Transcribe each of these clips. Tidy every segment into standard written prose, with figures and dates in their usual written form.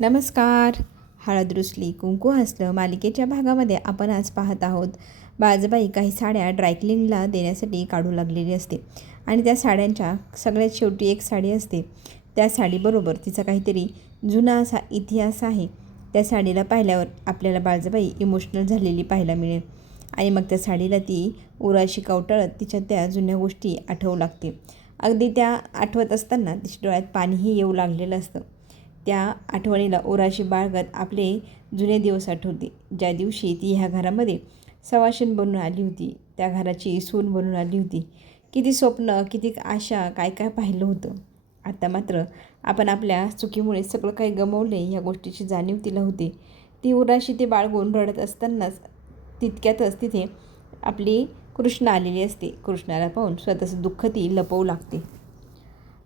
नमस्कार. हळद रुसली कुंकू हसलं मालिकेच्या भागामध्ये आपण आज पाहत आहोत. बाजबाई काही साड्या ड्रायक्लिंगला देण्यासाठी काढू लागलेली असते आणि त्या साड्यांच्या सगळ्यात शेवटी एक साडी असते. त्या साडीबरोबर तिचा काहीतरी जुना असा इतिहास आहे. त्या साडीला पाहिल्यावर आपल्याला बाजबाई इमोशनल झालेली पाहायला मिळेल आणि मग त्या साडीला ती उराशी कवटाळत तिच्या त्या जुन्या गोष्टी आठवू लागते. अगदी त्या आठवत असताना तिच्या डोळ्यात पाणीही येऊ लागलेलं असतं. त्या आठवणीला ओराशी बाळगत आपले जुने दिवस आठवते, ज्या दिवशी ती ह्या घरामध्ये सवाशीण बनून आली होती, त्या घराची सून बनून आली होती. किती स्वप्न, किती आशा, काय काय पाहिलं होतं. आता मात्र आपण आपल्या चुकीमुळे सगळं काही गमावले ह्या गोष्टीची जाणीव तिला होते. ती उराशी ते बाळगून रडत असतानाच तितक्यातच तिथे आपली कृष्णा आलेली असते. कृष्णाला पाहून स्वतःचं दुःख ती लपवू लागते.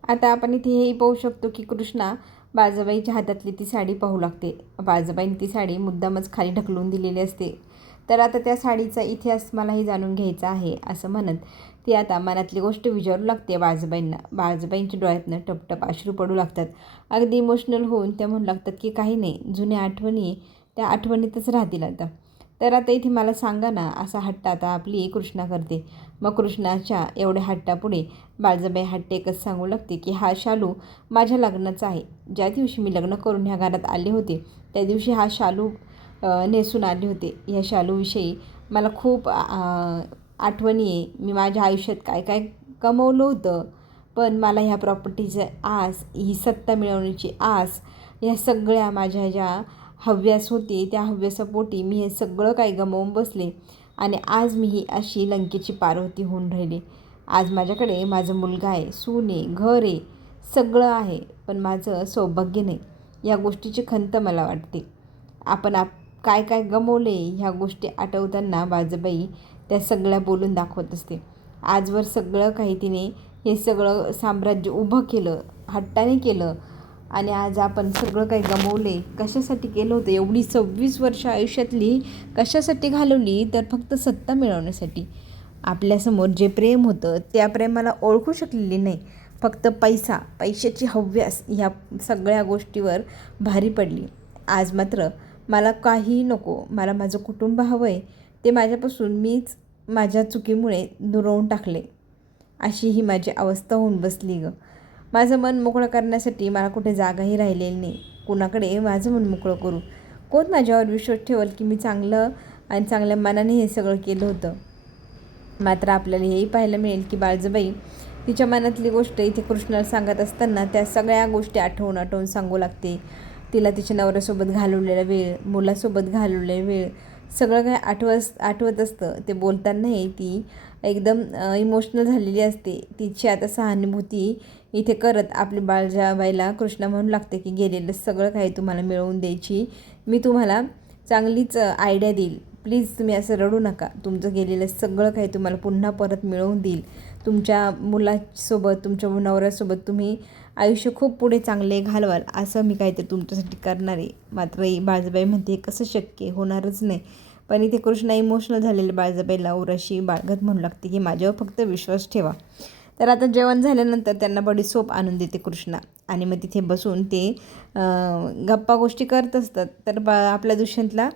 आता आपण इथे हेही पाहू शकतो की कृष्णा बाजबाईच्या हातातली ती साडी पाहू लागते. बाजबाईने ती साडी मुद्दामच खाली ढकलून दिलेली असते. तर आता त्या साडीचा इतिहास मलाही जाणून घ्यायचा आहे असं म्हणत ती आता मनातली गोष्ट विचारू लागते बाजबाईंना. बाजबाईंच्या डोळ्यातनं टपटप अश्रू पडू लागतात. अगदी इमोशनल होऊन त्या म्हणू लागतात की काही नाही, जुन्या आठवणी त्या आठवणीतच राहतील आता. तर आता इथे मला सांगा ना, असा हट्ट आता आपली कृष्णा करते. मग कृष्णाच्या एवढ्या हट्टापुढे बाळजाबाई हट्ट एकच सांगू लागते की हा शालू माझ्या लग्नाचा आहे. ज्या दिवशी मी लग्न करून ह्या घरात आले होते त्या दिवशी हा शालू नेसून आले होते. ह्या शालूविषयी मला खूप आठवणी आहे. मी माझ्या आयुष्यात काय काय कमवलं होतं, पण मला ह्या प्रॉपर्टीचं आस, ही सत्ता मिळवण्याची आस, ह्या सगळ्या माझ्या ज्या हव्यास होती त्या हव्यासापोटी मी हे सगळं काही गमावून बसले आणि आज मी ही अशी लंकेची पार्वती होऊन राहिली. आज माझ्याकडे माझा मुलगा आहे, सून आहे, घर आहे, सगळं आहे, पण माझं सौभाग्य नाही. या गोष्टीची खंत मला वाटते. आपण काय काय गमावले ह्या गोष्टी आठवताना बाजबाई त्या सगळ्या बोलून दाखवत असते. आजवर सगळं काही तिने हे सगळं साम्राज्य उभं केलं, हट्टाने केलं आणि आज आपण सगळं काही गमावले. कशासाठी केलं होतं? एवढी 26 वर्ष आयुष्यातली कशासाठी घालवली? तर फक्त सत्ता मिळवण्यासाठी. आपल्यासमोर जे प्रेम होतं त्या प्रेमाला ओळखू शकलेली नाही. फक्त पैसा, पैशाची हव्यास ह्या सगळ्या गोष्टीवर भारी पडली. आज मात्र मला काहीही नको, मला माझं कुटुंब हवं आहे, ते माझ्यापासून मीच माझ्या चुकीमुळे दुरवून टाकले. अशी ही माझी अवस्था होऊन बसली गं. माझं मन मोकळं करण्यासाठी मला कुठे जागाही राहिलेली नाही. कुणाकडे माझं मन मोकळं करू? कोण माझ्यावर विश्वास ठेवल की मी चांगलं आणि चांगल्या मनाने हे सगळं केलं होतं. मात्र आपल्याला हेही पाहायला मिळेल की बाळजाबाई तिच्या मनातली गोष्ट इथे कृष्णाला सांगत असताना त्या सगळ्या गोष्टी आठवून आठवून सांगू लागते. तिला तिच्या नवऱ्यासोबत घालवलेला वेळ, मुलासोबत घालवलेला वेळ, सगळं काय आठवत असतं. ते बोलतानाही ती एकदम इमोशनल झालेली असते. तिची आता सहानुभूती इथे करत आपली बाळजाबाईला कृष्णा म्हणू लागते की गेलेलं सगळं काही तुम्हाला मिळवून द्यायची मी तुम्हाला चांगलीच आयडिया देईल. प्लीज तुम्ही असं रडू नका. तुमचं गेलेलं सगळं काही तुम्हाला पुन्हा परत मिळवून देईल. तुमच्या मुलासोबत, तुमच्या नवऱ्यासोबत तुम्ही आयुष्य खूप पुढे चांगले घालवाल, असं मी काहीतरी तुमच्यासाठी करणार आहे. मात्र बाळजाबाई म्हणते कसं शक्य, होणारच नाही. पण इथे कृष्णा इमोशनल झालेले बाळजाबाईला उराशी बाळगत म्हणू लागते की माझ्यावर फक्त विश्वास ठेवा. तर आता जेवण झाल्यानंतर त्यांना बडीशोप आणून देते कृष्णा आणि मग तिथे बसून ते गप्पा गोष्टी करत असतात. तर आपल्या दुष्यंतला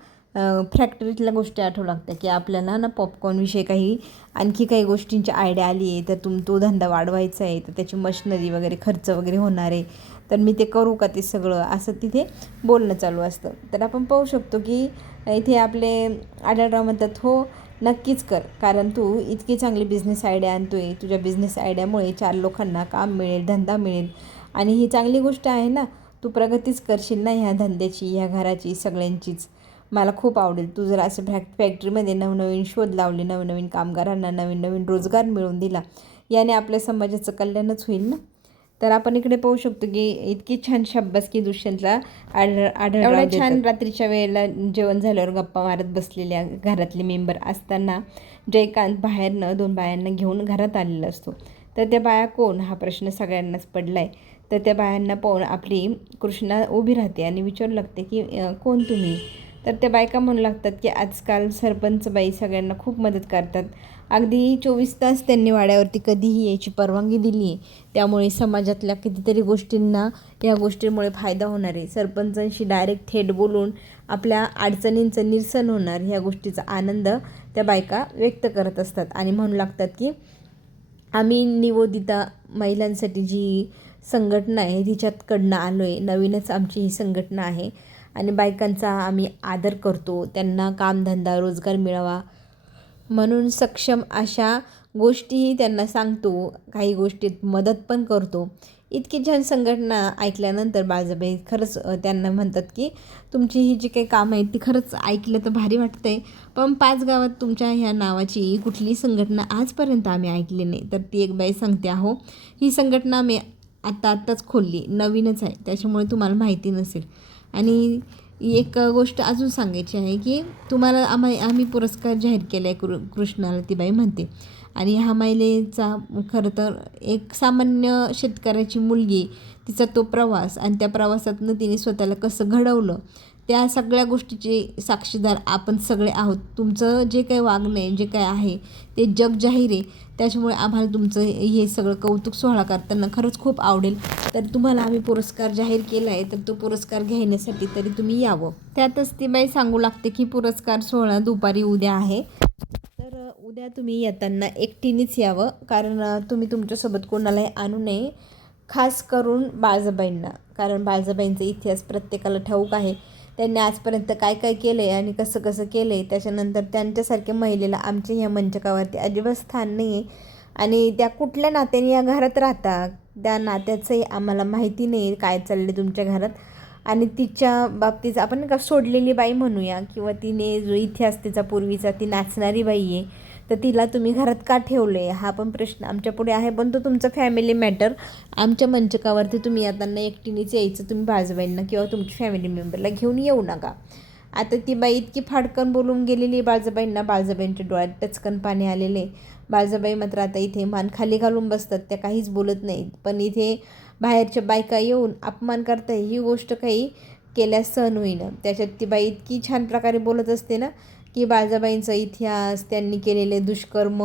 फॅक्टरीतल्या गोष्टी आठवू लागतात की आपल्याला ना पॉपकॉर्नविषयी काही आणखी काही गोष्टींची आयडिया आली आहे. तर तो धंदा वाढवायचा आहे, तर त्याची मशिनरी वगैरे खर्च वगैरे होणार आहे, तर मी ते करू का ते सगळं, असं तिथे बोलणं चालू असतं. तर आपण पाहू शकतो की इथे आपले आढळराव म्हणतात हो नक्कीच कर, कारण तू इतकी चांगली बिझनेस आयडिया आणतो आहे. तुझ्या बिझनेस आयडियामुळे 4 लोकांना काम मिळेल, धंदा मिळेल आणि ही चांगली गोष्ट आहे ना. तू प्रगतीच करशील ना ह्या धंद्याची, ह्या घराची, सगळ्यांचीच. मला खूप आवडेल. तू जर असं फॅक्टरीमध्ये नवनवीन शोध लावले, नवनवीन कामगारांना नवीन नवीन रोजगार मिळवून दिला, याने आपल्या समाजाचं कल्याणच होईल ना. तर आपण इकडे पाहू शकतो की इतकी छान शाब्बासकी दुष्यंतला एवढ्या छान रात्रीच्या वेळेला जेवण झाल्यावर गप्पा मारत बसलेल्या घरातले मेंबर असताना जयकांत बाहेरनं 2 बायांना घेऊन घरात आलेला असतो. तर त्या बाया कोण हा प्रश्न सगळ्यांनाच पडला आहे. तर त्या बायांना पाहून आपली कृष्णा उभी राहते आणि विचारू लागते की कोण तुम्ही? तर त्या बायका म्हणू लागतात की आजकाल सरपंच बाई सगळ्यांना खूप मदत करतात. अगदी 24 तास त्यांनी वाड्यावरती कधीही यायची परवानगी दिली आहे. त्यामुळे समाजातल्या कितीतरी गोष्टींना या गोष्टींमुळे फायदा होणार आहे. सरपंचांशी डायरेक्ट थेट बोलून आपल्या अडचणींचं निरसन होणार, ह्या गोष्टीचा आनंद त्या बायका व्यक्त करत असतात आणि म्हणू लागतात की आम्ही निवोदिता महिलांसाठी जी संघटना आहे तिच्याकडनं आलो आहे. नवीनच आमची ही संघटना आहे आणि बायकांचा आम्ही आदर करतो. त्यांना कामधंदा रोजगार मिळावा म्हणून सक्षम अशा गोष्टीही त्यांना सांगतो. काही गोष्टीत मदत पण करतो. इतकी छान संघटना ऐकल्यानंतर बाळजाबाई खरंच त्यांना म्हणतात की तुमची ही जी काही कामं आहेत ती खरंच ऐकलं तर भारी वाटतं आहे. पण 5 गावात तुमच्या ह्या नावाची कुठली संघटना आजपर्यंत आम्ही ऐकली नाही. तर ती एक बाई सांगते, अहो ही संघटना आम्ही आत्ताच खोलली, नवीनच आहे, त्याच्यामुळे तुम्हाला माहिती नसेल. आणि एक गोष्ट अजून सांगायची आहे की तुम्हाला आम्ही पुरस्कार जाहीर केला आहे कृष्णाला, ती बाई म्हणते. आणि ह्या महिलेचा खरं तर एक सामान्य शेतकऱ्याची मुलगी, तिचा तो प्रवास आणि त्या प्रवासातनं तिने स्वतःला कसं घडवलं, त्या सगळ्या गोष्टीचे साक्षीदार आपण सगळे आहोत. तुमचं जे काही वागणं आहे, जे काय आहे ते जग जाहीर आहे. त्याच्यामुळे आम्हाला तुमचं हे सगळं कौतुक सोहळा करताना खरंच खूप आवडेल. तर तुम्हाला आम्ही पुरस्कार जाहीर केला आहे, तर तो पुरस्कार घेण्यासाठी तरी तुम्ही यावं. त्यातच ती बाई सांगू लागते की पुरस्कार सोहळा दुपारी उद्या आहे, तर उद्या तुम्ही येताना एकटीनेच यावं, कारण तुम्ही तुमच्यासोबत कोणालाही आणू नये. खास करून बाळजाबाईंना, कारण बाळजाबाईंचा इतिहास प्रत्येकाला ठाऊक आहे. त्यांनी आजपर्यंत काय काय केलं आहे आणि कसं कसं केलं आहे. त्याच्यानंतर त्यांच्यासारख्या महिलेला आमच्या ह्या मंचकावरती अजिबात स्थान नाही आहे. आणि त्या कुठल्या नात्याने या घरात राहतात, त्या नात्याचंही आम्हाला माहिती नाही आहे काय चाललं तुमच्या घरात. आणि तिच्या बाबतीत आपण का सोडलेली बाई म्हणूया, किंवा तिने जो इतिहास तिचा पूर्वीचा, ती नाचणारी बाई आहे, तर तिला तुम्ही घरात का ठेवलं आहे हा पण प्रश्न आमच्यापुढे आहे. पण तो तुमचा फॅमिली मॅटर. आमच्या मंचकावरती तुम्ही येताना एकटीनेच यायचं. तुम्ही बाळजाबाईंना किंवा तुमच्या फॅमिली मेंबरला घेऊन येऊ नका. आता ती बाई इतकी फाडकन बोलून गेलेली बाळजाबाईंना, बाळजाबाईंच्या डोळ्यात टचकन पाणी आलेले. बाळजाबाई मात्र आता इथे मान खाली घालून बसतात, त्या काहीच बोलत नाहीत. पण इथे बाहेरच्या बायका येऊन अपमान करताय, ही गोष्ट काही केल्यास सहन होईना. त्याच्यात ती बाई इतकी छान प्रकारे बोलत असते ना की बाळजाबाईंचा इतिहास, त्यांनी केलेले दुष्कर्म,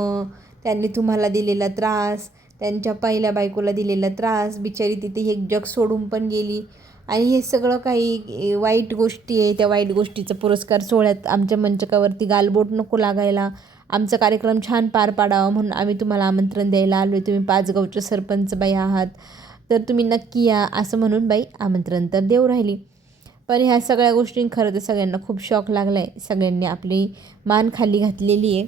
त्यांनी तुम्हाला दिलेला त्रास, त्यांच्या पहिल्या बायकोला दिलेला त्रास, बिचारी तिथे हे जग सोडून पण गेली. आणि हे सगळं काही वाईट गोष्टी आहे. त्या वाईट गोष्टीचा पुरस्कार सोहळ्यात आमच्या मंचकावरती गालबोट नको लागायला, आमचा कार्यक्रम छान पार पाडावा म्हणून आम्ही तुम्हाला आमंत्रण द्यायला आलो आहे. तुम्ही 5 गावचे सरपंच बाई आहात, तर तुम्ही नक्की या, असं म्हणून बाई आमंत्रण तर देऊ राहिली. पण ह्या सगळ्या गोष्टी खरं तर सगळ्यांना खूप शॉक लागला आहे. सगळ्यांनी आपली मान खाली घातलेली आहे.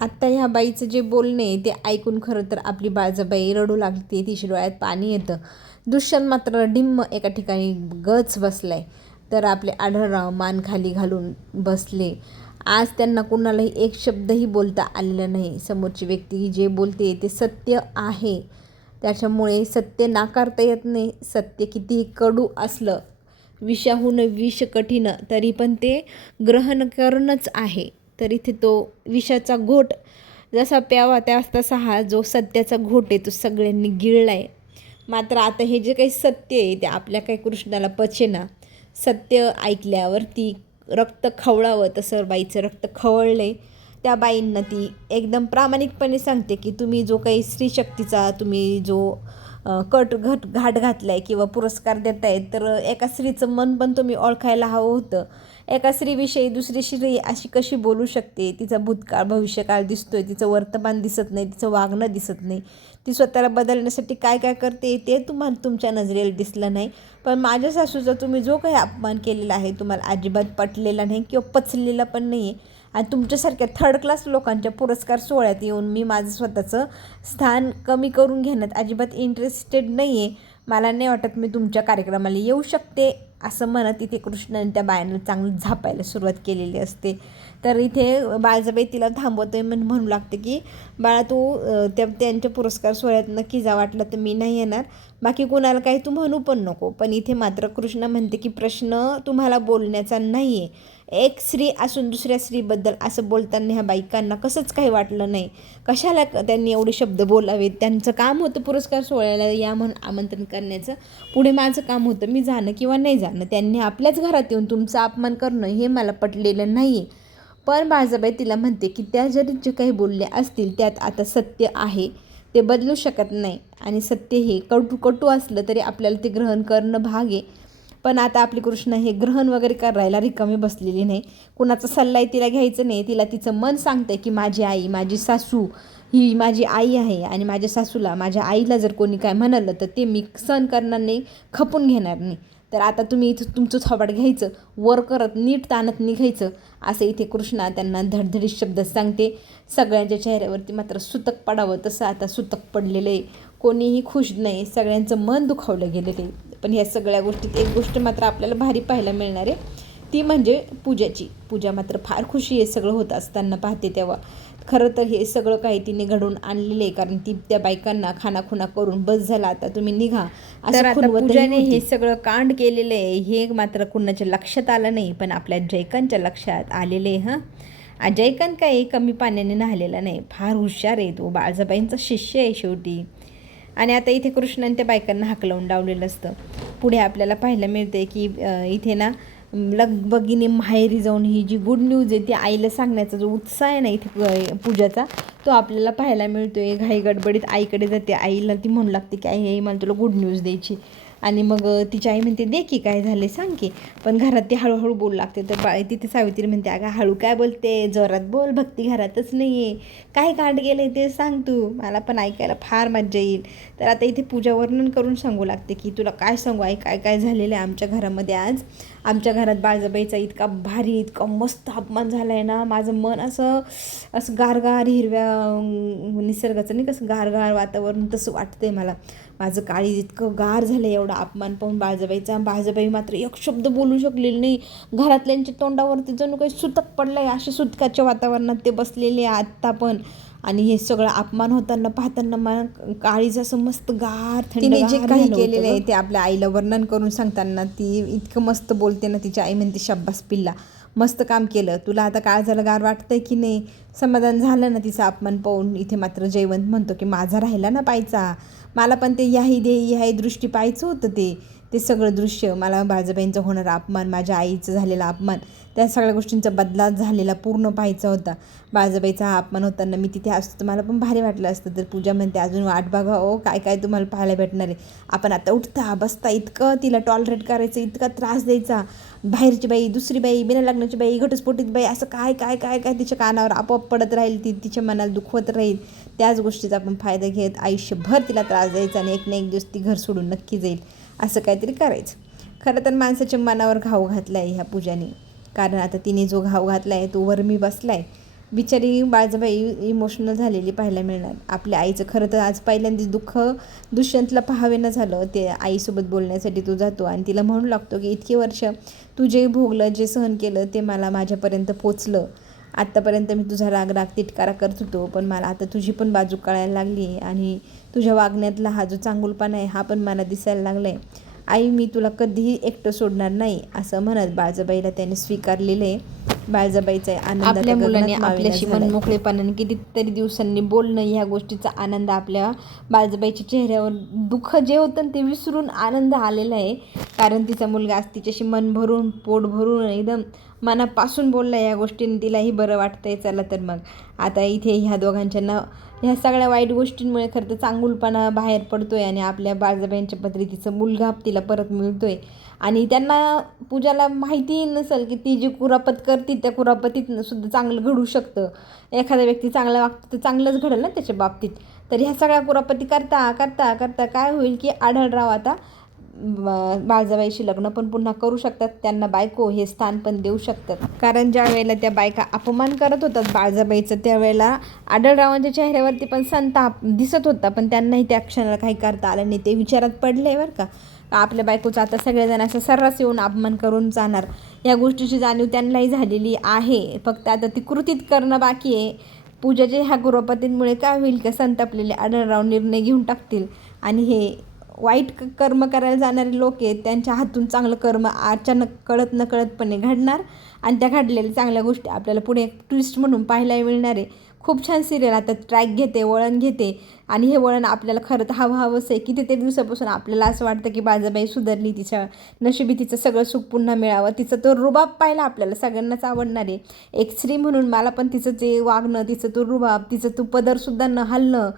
आत्ता ह्या बाईचं जे बोलणे आहे ते ऐकून खरं तर आपली बाळजाबाई रडू लागते, तिच्या डोळ्यात पाणी येतं. दुष्यंत मात्र डिम्म एका ठिकाणी गच बसलाय. तर आपले आढळराव मान खाली घालून बसले. आज त्यांना कुणालाही एक शब्दही बोलता आलेला नाही. समोरची व्यक्ती जे बोलते ते सत्य आहे, त्याच्यामुळे सत्य नाकारता येत नाही. सत्य कितीही कडू असलं, विषाहून विष कठीण, तरी पण ते ग्रहण करणंच आहे. तर इथे तो विषाचा घोट जसा प्यावा तसा हा जो सत्याचा घोट आहे तो सगळ्यांनी गिळला आहे. मात्र आता हे जे काही सत्य आहे ते आपल्या काही कृष्णाला पचेना. सत्य ऐकल्यावरती रक्त खवळावं तसं बाईचं रक्त खवळले. त्या बाईंना ती एकदम प्रामाणिकपणे सांगते की तुम्ही जो काही स्त्रीशक्तीचा तुम्ही जो घाट घातला आहे किंवा पुरस्कार देत आहे, तर एका स्त्रीचं मन पण तुम्ही ओळखायला हवं होतं. एका स्त्रीविषयी दुसरी स्त्री अशी कशी बोलू शकते? तिचा भूतकाळ भविष्यकाळ दिसतोय, तिचं वर्तमान दिसत नाही, तिचं वागणं दिसत नाही, ती स्वतःला बदलण्यासाठी काय काय करते ते तुम्हाला तुमच्या नजरेला दिसलं नाही. पण माझ्या सासूचा तुम्ही जो काही अपमान केलेला आहे तुम्हाला अजिबात पटलेला नाही किंवा पचलेला पण नाही आहे. आणि तुमच्यासारख्या थर्ड क्लास लोकांच्या पुरस्कार सोहळ्यात येऊन मी माझं स्वतःचं स्थान कमी करून घेण्यात अजिबात इंटरेस्टेड नाही आहे. मला नाही वाटत मी तुमच्या कार्यक्रमाला येऊ शकते, असं म्हणत इथे कृष्णाने त्या बायांना चांगलं झापायला सुरुवात केलेली असते. तर इथे बाळजाबाई तिला थांबवतोय म्हणू लागते की बाळा तू त्यांच्या पुरस्कार सोहळ्यात नक्की जा, वाटलं तर मी नाही येणार, बाकी कुणाला काही तू म्हणू पण नको. पण इथे मात्र कृष्णा म्हणते की प्रश्न तुम्हाला बोलण्याचा नाही आहे. एक स्त्री असून दुसऱ्या स्त्रीबद्दल असं बोलताना ह्या बायकांना कसंच काही वाटलं नाही. कशाला त्यांनी एवढे शब्द बोलावेत? त्यांचं काम होतं पुरस्कार सोहळ्याला या म्हणून आमंत्रण करण्याचं, पुढे माझं काम होतं मी जाणं किंवा नाही जाणं. माझ्या आणि त्यांनी आपल्याच घरात येऊन तुमचा अपमान करणं हे मला पटलेलं नाही आहे. पण बाळजाबाई तिला म्हणते की त्या जरी जे काही बोलले असतील त्यात आता सत्य आहे, ते बदलू शकत नाही आणि सत्य हे कटू असलं तरी आपल्याला ते ग्रहण करणं भाग आहे. पण आता आपली कृष्ण हे ग्रहण वगैरे करायला रिकामी बसलेली नाही. कुणाचा सल्लाही तिला घ्यायचं नाही. तिला तिचं मन सांगते की माझी आई, माझी सासू ही माझी आई आहे आणि माझ्या सासूला, माझ्या आईला जर कोणी काय म्हणालं तर ते मी सहन करणार नाही, खपून घेणार नाही. तर आता तुम्ही इथं तुमचं थोबाड घ्यायचं, वर करत नीट ताणत निघायचं, असं इथे कृष्णा त्यांना धडधडीत शब्द सांगते. सगळ्यांच्या चेहऱ्यावरती मात्र सुतक पडावं तसं आता सुतक पडलेलं आहे. कोणीही खुश नाही, सगळ्यांचं मन दुखावलं गेलेलं आहे. पण ह्या सगळ्या गोष्टीत एक गोष्ट मात्र आपल्याला भारी पाहायला मिळणार आहे, ती म्हणजे पूजाची. पूजा मात्र फार खुशी आहे सगळं होत असताना पाहते तेव्हा. खरं तर हे सगळं काही तिने घडवून आणलेलं आहे, कारण ती त्या बायकांना खानाखुणा करून बस झाला आता तुम्ही निघा असं पूजाने हे सगळं कांड केलेलं आहे. हे मात्र कुणाच्या लक्षात आलं नाही, पण आपल्या जयकांतच्या लक्षात आलेले आहे. जयकांत काही कमी पाण्याने नाहलेला नाही, फार हुशार आहे तो, बाळजाबाईंचा शिष्य आहे शेवटी. आणि आता इथे कृष्णाने त्या बायकांना हाकलवून लावलेलं असतं. पुढे आपल्याला पाहायला मिळते की इथे ना लगबगीने माहेरी जाऊन ही जी गुड न्यूज आहे ती आईला सांगण्याचा जो उत्साह आहे ना इथे पूजाचा, तो आपल्याला पाहायला मिळतो आहे. घाई गडबडीत आईकडे जाते. आईला ती म्हणू लागते की आई मला तुला गुड न्यूज द्यायची. आणि मग तिची आई म्हणते दे की, काय झाले सांग की. पण घरात ती हळूहळू बोलू लागते. तर तिथे सावित्री म्हणते अगं हळू काय बोलते, जोरात बोल, भक्ती घरातच नाही आहे, काय कांड गेलं ते सांग तू, मला पण ऐकायला फार मज्जा येईल. तर आता इथे पूजा वर्णन करून सांगू लागते की तुला काय सांगू आई, काय काय झालेलं आहे आमच्या घरामध्ये आज. आमच्या घरात बाळजाबाईचा इतका भारी, इतका मस्त अपमान झाला आहे ना, माझं मन असं गारगार हिरव्या निसर्गाचं नाही कसं गारगार वातावरण तसं वाटतंय मला. माझं काळीज इतकं गार झालं एवढा अपमान पाहून बाळजाबाईचा. बाळजाबाई मात्र एक शब्द बोलू शकलेली नाही. घरातल्यांच्या तोंडावरती जणू काही सुतक पडलं आहे, अशा सुतकाच्या वातावरणात ते बसलेले आत्ता पण. आणि हे सगळं अपमान होताना पाहताना मला काळीज असं मस्त गार तिने जे काही केलेलं आहे ते आपल्या आईला वर्णन करून सांगताना ती इतकं मस्त बोलते ना. तिची आई म्हणते शाब्बास पिल्ला, मस्त काम केलं, तुला आता काय झालं, गार वाटतंय की नाही, समाधान झालं ना तिचा अपमान पाहून. इथे मात्र जयवंत म्हणतो की माझा राहिला ना पाहायचा, मला पण ते याही देही ह्याही दृष्टी पाहायचं होतं. ते सगळं दृश्य मला बाळजाबाईंचा होणारा अपमान, माझ्या आईचं झालेला अपमान, त्या सगळ्या गोष्टींचा बदला झालेला पूर्ण पाहायचा होता. बाळजाबाईचा हा अपमान होताना मी तिथे असतो तर मला पण भारी वाटलं असतं. तर पूजा म्हणते अजून वाट बघा ओ, काय काय तुम्हाला पाहायला भेटणार आहे. आपण आता उठता बसता इतकं तिला टॉलरेट करायचं, इतका त्रास द्यायचा, बाहेरची बाई, दुसरी बाई, बिना लग्नाची बाई, घटस्फोटीत बाई, असं काय काय काय काय तिच्या कानावर आपोआप पडत राहील, ती तिच्या मनाला दुखवत राहील. त्याच गोष्टीचा आपण फायदा घेत आयुष्यभर तिला त्रास द्यायचा आणि एक ना एक दिवस ती घर सोडून नक्की जाईल, असं काहीतरी करायचं. खरं तर माणसाच्या मनावर घाव घातला आहे ह्या पूजाने, कारण आता तिने जो घाव घातला आहे तो वरमी बसला आहे. बिचारी बाळजाबाई इमोशनल झालेली पाहायला मिळणार. आपल्या आईचं खरं तर आज पहिल्यांदाच दुःख दुष्यंतला पाहावेनं झालं. ते आईसोबत बोलण्यासाठी तो जातो आणि तिला म्हणू लागतो की इतकी वर्ष तू जे भोगलं, जे सहन केलं ते मला माझ्यापर्यंत पोचलं. आत्तापर्यंत मी तुझा राग तिटकारा करत होतो, पण मला आता तुझी पण बाजू कळायला लागली आणि तुझ्या वागण्यातला हा जो चांगुलपणा आहे हा पण मला दिसायला लागला आहे. आई मी तुला कधीही एकटं सोडणार नाही, असं म्हणत बाळजाबाईला त्याने स्वीकारलेलं आहे. बाळजाबाईचा आनंद आपल्या मुलाने आपल्याशी मनमोकळेपणाने कितीतरी दिवसांनी बोलणं, ह्या गोष्टीचा आनंद आपल्या बाळजाबाईच्या चेहऱ्यावर दुःख जे होतं ते विसरून आनंद आलेला आहे. कारण तिचा मुलगा आज तिच्याशी मन भरून, पोट भरून, एकदम मनापासून बोलला. या गोष्टीने तिलाही बरं वाटतंय. चला तर मग आता इथे ह्या दोघांच्या ह्या सगळ्या वाईट गोष्टींमुळे खरं तर चांगुलपणा बाहेर पडतोय आणि आपल्या बाळजाबाईंच्या पद्धतीचं मुलगा तिला परत मिळतोय. आणि त्यांना पूजाला माहिती नसेल की ती जी कुरापत करते त्या कुरापतीतनं सुद्धा चांगलं घडू शकतं. एखादा व्यक्ती चांगला वागतो तर चांगलंच घडेल ना त्याच्या बाबतीत. तर ह्या सगळ्या कुरापती करता करता करता काय होईल की आढळराव आता बाळजाबाईशी लग्न पण पुन्हा करू शकतात, त्यांना बायको हे स्थान पण देऊ शकतात. कारण ज्या वेळेला त्या बायका अपमान करत होतात बाळजाबाईचं त्यावेळेला आढळरावांच्या चेहऱ्यावरती पण संताप दिसत होता, पण त्यांनाही त्या क्षणाला काही करता आलं नाही. ते विचारात पडले बरं का, आपल्या बायकोचा आता सगळेजण असं सर्रास येऊन अपमान करून जाणार, या गोष्टीची जाणीव त्यांनाही झालेली आहे. फक्त आता ती कृतीत करणं बाकी आहे. पूजाच्या ह्या कुरापतींमुळे काय होईल की संतापलेले आढळराव निर्णय घेऊन टाकतील आणि हे वाईट कर्म करायला जाणारे लोक आहेत त्यांच्या हातून चांगलं कर्म अचानक कळत नकळतपणे घडणार आणि त्या घडलेल्या चांगल्या गोष्टी आपल्याला पुढे एक ट्विस्ट म्हणून पाहायला मिळणार आहे. खूप छान सिरियल आता ट्रॅक घेते, वळण घेते आणि हे वळण आपल्याला खरं तर हवंसं आहे. कितीतरी दिवसापासून आपल्याला असं वाटतं की बाजाबाई सुधारली, तिच्या नशिबी तिचं सगळं सुख पुन्हा मिळावं. तिचं तो रुबाब पाहिला आपल्याला सगळ्यांनाच आवडणार आहे. एक स्त्री म्हणून मला पण तिचं ते वागणं, तिचं तो रुबाब, तिचं तो पदरसुद्धा न हलणं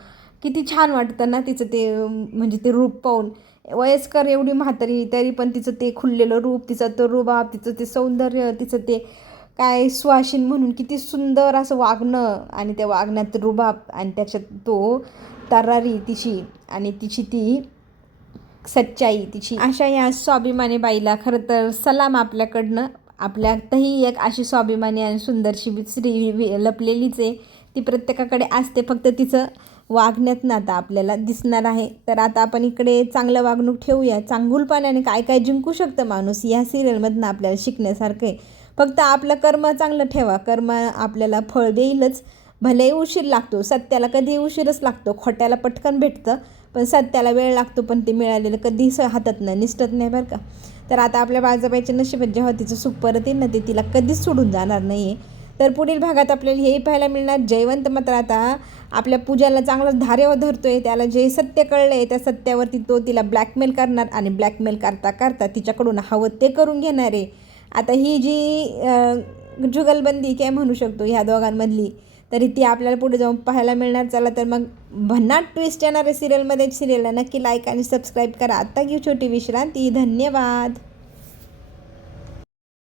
किती छान वाटतं ना. तिचं ते म्हणजे ते रूप पाहून, वयस्कर एवढी म्हातारी तरी पण तिचं ते खुललेलं रूप, तिचं तो रुबाब, तिचं ते सौंदर्य, तिचं ते काय सुवासिनी म्हणून किती सुंदर असं वागणं आणि त्या वागण्यात रुबाब आणि त्याच्यात तो तरारी तिची आणि तिची ती सच्चाई तिची, अशा या स्वाभिमानी बाईला खरं तर सलाम आपल्याकडनं. आपल्यातही एक अशी स्वाभिमानी आणि सुंदरशी स्त्री लपलेलीच आहे. ती प्रत्येकाकडे असते, फक्त तिचं वागण्यात आता आपल्याला दिसणार आहे. तर आता आपण इकडे चांगलं वागणूक ठेवूया. चांगुलपणाने काय काय जिंकू शकतं माणूस या सिरियलमधनं आपल्याला शिकण्यासारखं आहे. फक्त आपलं कर्म चांगलं ठेवा, कर्म आपल्याला फळ देईलच. भलेही उशीर लागतो, सत्याला कधी उशीरच लागतो. खोट्याला पटकन भेटतं, पण सत्याला वेळ लागतो. पण ते मिळालेलं कधी हातात नाही निसटत नाही बरं का. तर आता आपल्या बाजाबाईच्या नशिबात जेव्हा तिचं सुख परत येईल ना, ते तिला कधीच सोडून जाणार नाही आहे. तर पुढील भागात आपल्याला हेही पाहायला मिळणार, जयवंत मात्र आता आपल्या पूजाला चांगलं धारेवर धरतोय. त्याला जे सत्य कळलं आहे त्या सत्यावरती तो तिला ब्लॅकमेल करणार आणि ब्लॅकमेल करता करता तिच्याकडून हवं ते करून घेणार आहे. आता ही जी जुगलबंदी काय म्हणू शकतो ह्या दोघांमधली, तरी ती आपल्याला पुढे जाऊन पाहायला मिळणार. चला तर मग भन्नाट ट्विस्ट येणार आहे सिरियलमध्ये. सिरियलला नक्की लाईक आणि सबस्क्राईब करा. आत्ता घेऊ छोटी विश्रांती. धन्यवाद.